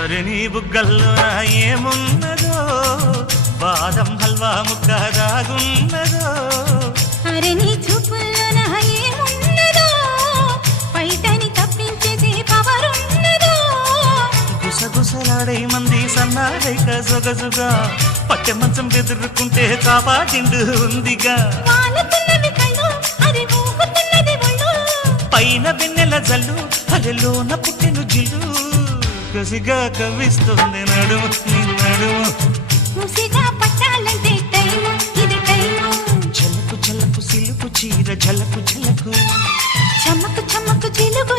అరే నీ బుగ్గల్లో ఏమున్నదో బాదం హల్వా ముక్క దాగున్నదో అరే నీ చూపుల్లో ఏమున్నదో పైటని తప్పించేది పవరున్నదో గుసగుసలాడే మంది సన్నాడైక జొగజుగా పట్టె మంచం బెదురుకుంటే కాపాటిండు ఉందిగా వాలుతున్నవి కళ్ళు అది ఊగుతున్నది ఒళ్ళు పైన వెన్నెల జల్లు అరెలోన పుట్టెను జిల్లు కసిగా కవిస్తుంది నడుము నీ నడుము ముసిగా పట్టాలంటే టైము ఇది టైము జలకు జలకు సిలుకు చీర జలకు జలకు చమ్మకు చమ్మకు చిలుగు